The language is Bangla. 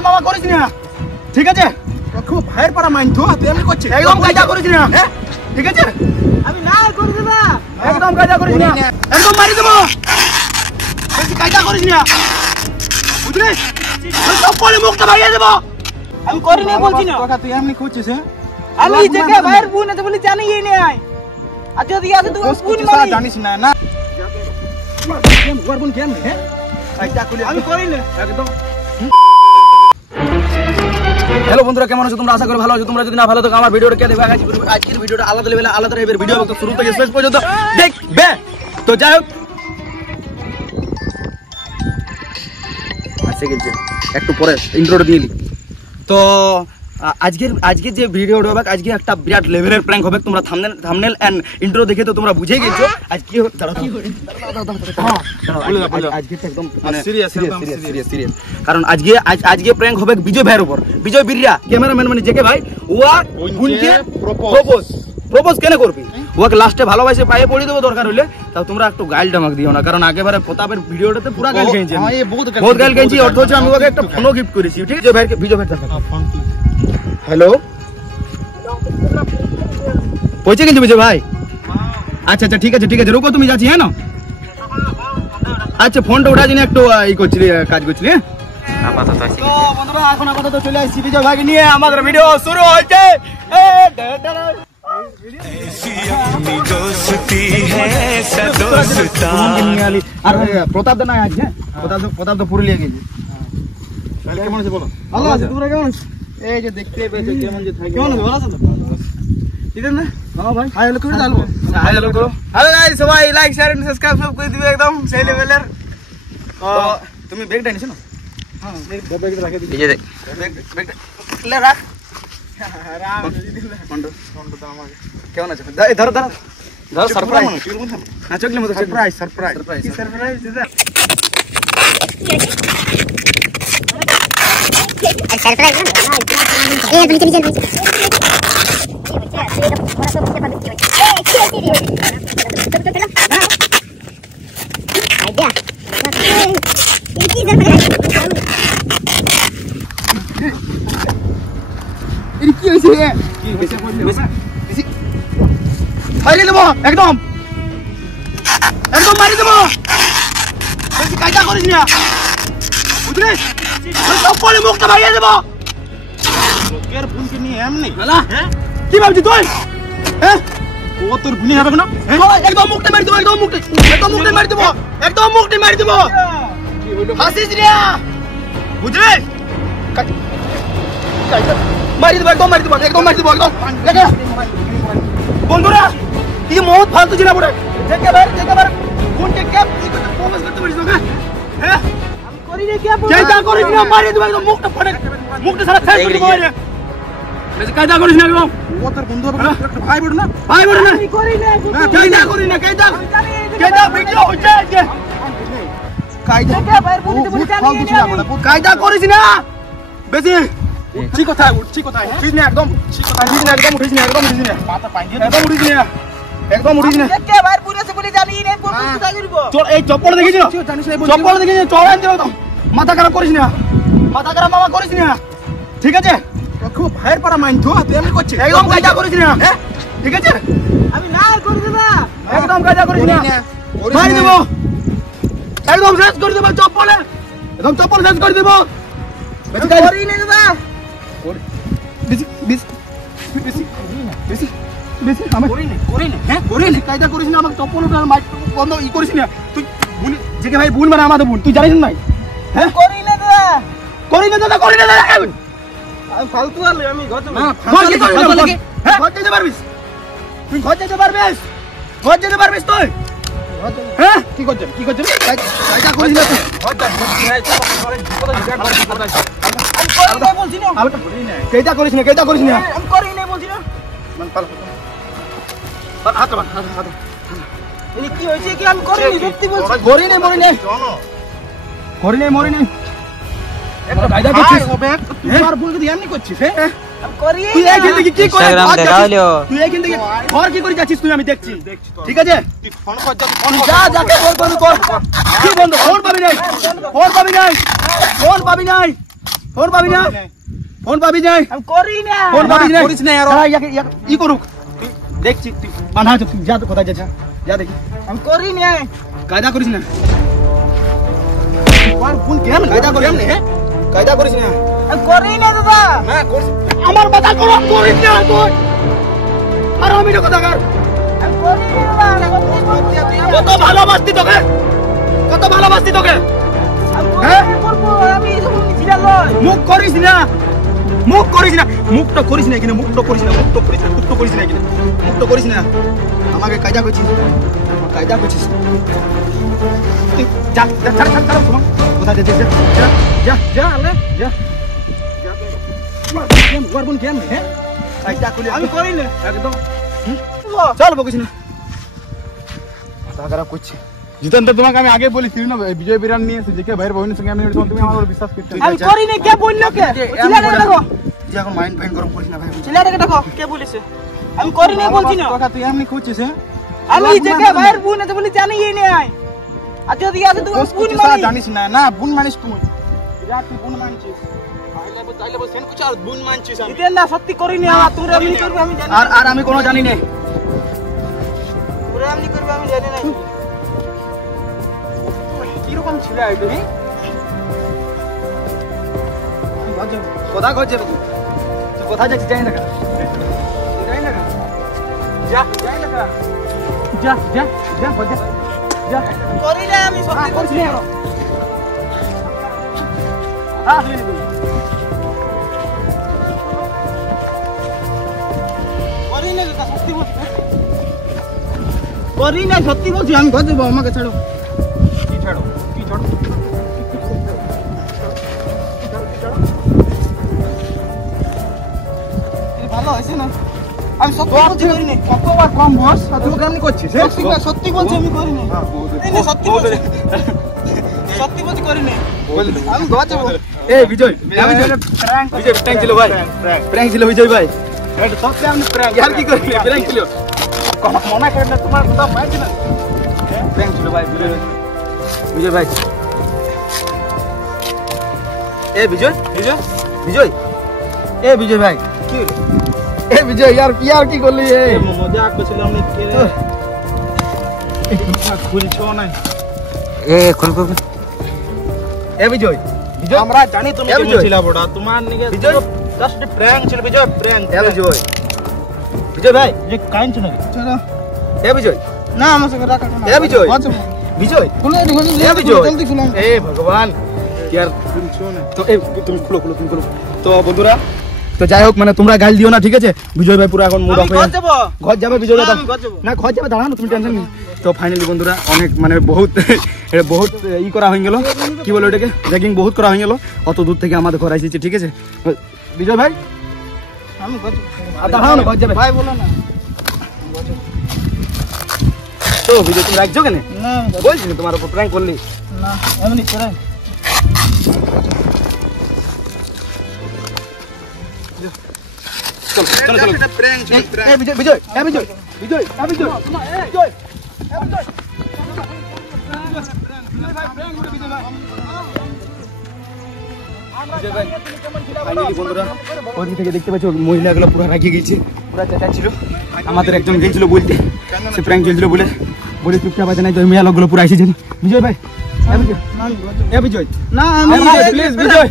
করা মামা করিস না, ঠিক আছে? খুব ভাইয়ের পাড়া মাইন তো তুই এমনি করছিস, একদম কায়দা করিস না, ঠিক আছে? আমি না করি না, একদম কায়দা করিস না, একদম মারি দেবো, বেশি কায়দা করিস না, বুঝলি? চপ্পলে মুখটা ভাঙিয়ে দেবো। আমি করি না বলছি না, কথা তুই এমনি করছিস? আমি জায়গা ভাইয়ের বোন আছে বলে জানিই নাই, আর যদি আছে তুই বোন মারি জানিস না না ওর বোন কেন হ্যাঁ আমি করি না একদম। হ্যালো বন্ধুরা, কেমন আছো তোমরা? আশা করি ভালো আছো। তোমরা যদি না ভালো থাকো আমার ভিডিওটা কে দেখবে, আজকের ভিডিওটা আলাদা লেভেলে আলাদা টাইপের ভিডিও হবে, তো শুরু থেকে শেষ পর্যন্ত দেখবে। তো যাই হোক, আজকে গেছে একটু পরে ইন্ট্রোটা দিয়ে দিই। তো আজকের যে ভিডিওটা হবে, আজকে একটা বিরাট লেভেলের প্র্যাঙ্ক হবে। তোমরা থাম্বনেল এন্ড ইন্ট্রো দেখে তো তোমরা বুঝেই গেছো আজ কি হবে। আজকে একদম সিরিয়াস, কারণ আজকে প্র্যাঙ্ক হবে বিজয় ভাইয়ের উপর। বিজয় বিরিয়া ক্যামেরাম্যান মানে জেকে ভাই, ওয়া বোনকে প্রপোজ কেন করবি? ওকে লাস্টে ভালোবাসে পায়ে পড়ে দেবো দরকার হলে। তাও তোমরা একটু গাইল ডামাক দিও না, কারণ আগেবারে প্রতাপের ভিডিওটাতে পুরো গাইল খেয়েছি, বহুত গাইল খেয়েছি। অথচ আমি ওকে একটা ফোনও গিফট করেছি, ঠিক আছে? বিজয় ভাই হ্যালো, পৌঁছে গেছি বিজয় ভাই? আচ্ছা আচ্ছা, ঠিক আছে ঠিক আছে, রুকো, তুমি যাচ্ছি হ্যাঁ না? আচ্ছা, ফোনটা উঠা জন্য একটু ই করছিলি, কাজ করছিলি। বন্ধুরা এখন আপাতত চলে আসছি বিজয় ভাইকে নিয়ে, আমাদের ভিডিও শুরু হয়েছে। আর প্রতাপ দা নাই আছে, প্রতাপ তো পুরুলিয়া গেছে। কেমন আছে বলো? ভালো আছে, তোমরা কেমন আছো? এই যে দেখতে পেয়েছো কেমন যে থাকে, কেমন ভালো আছো তো? ঠিক আছে না? হ্যাঁ ভাই, হাই হ্যালো করে দাও, হাই হ্যালো করো। হ্যালো গাইস, সবাই লাইক শেয়ার এন্ড সাবস্ক্রাইব সব করে দিবে, একদম সেই লেভেলের। তো তুমি ব্যাগটা নিছো না? হ্যাঁ, ব্যাগটা রাখে দিই। এই যে ব্যাগটা লে রাখ। রাম দিদিলা কন্ডো তো আমাকে। কেমন আছো? ধরো ধরো ধরো, সারপ্রাইজ। না চকলে মতো সারপ্রাইজ কি সারপ্রাইজ দিদা? सरप्राइज है ए अपनी चली चल आइडिया এই কি হইছে? কি হইছে বললে? মারি দেব, একদম একদম মারি দেব, বেশি কায়দা করিস না, বুঝলি? চপ্পলে মুখটা ভাঙিয়ে দেব। লোকের বোনকে নিয়ে এমনি হ্যাঁ, কি ভাবছিস তুই? হ্যাঁ, ও তোর বোনই হবে না? একদম মুখটা মারি দেব, একদম মুখটা মারি দেব, একদম মুখটা মারি দেব। হাসিস রে, বুঝলি? মারি দেব, একদম মারি দেব, একদম মারি দেব, একদম। বন্ধুরা, কি বহুত ফালতু ছিল বড়। দেখে বার কোনকে কে কি করতে প্রপোজ করতে পারিস না? হ্যাঁ, আমি করি না কে বল কায়দা করিস না, মারি দেব একদম, মুখটা ফাটে, মুখটা সারা শেষ করে দেব। বেশি কায়দা করিস না, একদম। ও তোর বন্ধু হবে না? একটা ভাই বড় না? ভাই বড় না, আমি করি না কায়দা করিস না, কায়দা ভিডিও হচ্ছে আজকে। কায়দা কে ভাইয়ের বোন বলে জানিই নাই আমি। কায়দা করিস না বেশি। উঠছি কোথায়? উঠছি কোথায়? উঠিস না, একদম উঠিস না, একদম উঠিস না, একদম উঠিস না, মাথা পাইয়ে একদম উঠিস না, একদম উঠিস না। কে ভাইয়ের বোন আছে বলে জানিই নাই, কোন কোথায় করব? চল, এই চপ্পল দেখিস না? জানিস না? চপ্পল দেখিস না? চল আনতে একদম। মাথা খারাপ করিস না, মাথা খারাপ মামা করিস না, ঠিক আছে? খুব ভাইয়ের পাড়া মাইন তো তুই এমনি করছিস? একদম কায়দা করিস না, ঠিক আছে? আমি না করি না একদম কায়দা করিস না, মারি দেব, একদম শেষ করে দেব চপ্পলে, একদম চপ্পল শেষ করে দেব। বেশি কায়দা করি না দাদা, বেশি বেশি বেশি বেশি বেশি আমি করি না, হ্যাঁ করি না, কায়দা করিস না, আমাকে চপ্পলটা মাইক বন্ধ ই করিস না তুই। ভুল জেগে ভাই, ভুল মানে আমাদের ভুল, তুই জানিস না? হ্যাঁ, করি না দাদা, করি না দাদা, করি না দাদা। আমি ফালতু আলে আমি ঘর যাব। ঘর কি করবি? হ্যাঁ, ঘর যেতে পারবিস তুই, ঘর যেতে পারবিস, ঘর যেতে পারবিস তুই? হ্যাঁ, কি করছেন? কি করছেন? কায়দা করিস না তুই। আমি করি না বলছি না, কায়দা করিস না, কায়দা করিস না। আমি করি না বলছি না। হাত এই কি হইছে কি আমি করি না, সত্যি বলছি। করি নাই, মরি নাই, করি নাই, মরি নাই। একটা কায়দা করছিস? তুই আর বলকে এমনি করছিস? হ্যাঁ, আমি করি তুই এইখান থেকে কি করে Instagram দেখাইলো। তুই এইখান থেকে ঘর কি করে যাচ্ছিস তুই? আমি দেখছি, ঠিক আছে? তুই ফোন কর, তুই যা, যাকে ফোন করবি কর। কি বন্ধ? ফোন পাবি নাই, ফোন পাবি নাই, ফোন পাবি নাই, ফোন পাবি না ফোন পাবি না আমি করি না ফোন পাবি না করিস না আর দাঁড়া, ইয়াকে ই করুক তুই দেখছি তুই বাঁধা আছে তুই যা তো কোথায় যাচ্ছ যা দেখি আমি করি না কায়দা করিস না আর ফোন কেমন কায়দা করিস না কায়দা করিস না আমি করি না দাদা না করিস আমার মাথা গরম করিস না তুই আর আমি না কথা কর আমি করি না দাদা কত ভালোবাসতি তোকে কত ভালোবাসতি তোকে আমি এসব ছিলাম লয় মুখ করিস না মুখটা করিস না এখানে মুখটা করিস না এখানে মুখটা করিস না আমাকে কায়দা করছিস তুই যা যা ছাড় শোনো কোথায় যাচ্ছিস যা যা আলে যা ওর বোন কেমন হ্যাঁ কায়দা করলি আমি করি না একদম চল বকিস না খারাপ করছে জিতেন্দ্র তোমাকে আমি আগে বলেছি না বিজয় বিরান নিয়ে এসে যে ভাইয়ের বোনের সঙ্গে আমি তুমি আমার বিশ্বাস করতে আমি করি না কে বললো কে ছেলেটাকে দেখো তুই এখন মাইন্ড গরম করিস না ভাই ছেলেটাকে দেখো কে বলেছে আমি করি না বলছি না কথা তুই এমনি খুঁজছিস হ্যাঁ আমি যে ভাইয়ের বোন আছে বলে জানি নাই আর যদি আসে তুই বোন মানি জানিস না না বোন মানিস তুই বিরাট তুই বোন মানছিস তাইলে বল সেন কুছ আর বোন মানছিস আমি দিতেন না সত্যি করি না তোমরা এমনি করবে আমি জানি আর আমি কোনো জানি না তোমরা এমনি করবে আমি জানি না কিরকম ছিল এটা কোথায় করছে তুই কোথায় যাচ্ছিস যাই না যা যা যা যা যা যা করি না আমি সত্যি করছি না করি না দাদা সত্যি বলছি করি না সত্যি বলছি আমি ঘর যাবো আমাকে ছাড়ো কি ছাড়ো ভালো হয়েছে না আমি সত্যি বলছি করি না কতবার কম বস আর তুই কেমনি করছিস সত্যি বলছি আমি করি না এই না সত্যি বলছি সত্যি বলছি করি না আমি ঘর যাবো এই বিজয় বিজয় প্র্যাঙ্ক ছিল ভাই প্র্যাঙ্ক ছিল বিজয় ভাই এটা সব আপনি প্র্যাঙ্ক यार কি করলি প্র্যাঙ্ক ছিল মনে করেন না তোমার কথা মাইছি না প্র্যাঙ্ক ছিল ভাই বিজয় ভাই এ বিজয় এ বিজয় ভাই কি হলো এ বিজয় यार কি করলি এ মজাক করছিলাম না কে খুলছো না এ খোল এ বিজয় আমরা জানি তুমি কেমন ছিলা বড়া তোমার নিকে বিজয় জাস্ট প্র্যাঙ্ক ছিল বিজয় প্র্যাঙ্ক এ বিজয় ভাই যে কাইন ছিল নাকি চলো এ বিজয় না আমার সঙ্গে রাখা না এ বিজয় ঘর যাবো বিজয় খুলে এ বিজয় জলদি খুলে এ ভগবান यार তো এই তুমি খুলো তো বন্ধুরা তো যাই হোক মানে তোমরা গাল দিও না ঠিক আছে বিজয় ভাই পুরো এখন মুড অফ আমি ঘর যাবো ঘর যাবে বিজয় না, দাদা আমি ঘর যাবো। না ঘর যাবে দাঁড়ানো তুমি টেনশন নেই তো ফাইনালি বন্ধুরা অনেক মানে বহুত এটা বহুত ই করা হয়ে গেল কি বলো এটাকে র্যাগিং বহুত করা হয়ে গেল অত দূর থেকে আমাদের ঘর আসছে ঠিক আছে বিজয় ভাই আমি ঘর যাবো দাঁড়াও না ঘর যাবে ভাই বলো না তো বিজয় তুমি রাখছো কেন না বলছি না তোমার উপর প্র্যাঙ্ক করলি না এমনি করে চলো প্র্যাঙ্ক ছিল এ বিজয় বিজয় বিজয় ফাইনালি বন্ধুরা ওদিক থেকে দেখতে পাচ্ছ মহিলাগুলো পুরো রাগিয়ে গেছে পুরো চেঁচাচ্ছিল আমাদের একজন গেছিল বলতে সে প্র্যাঙ্ক চলছিল বলে চুপচাপ আছে নাই তো মেয়ে লোকগুলো পুরো এসেছে বিজয় ভাই এ বিজয় না প্লিজ বিজয়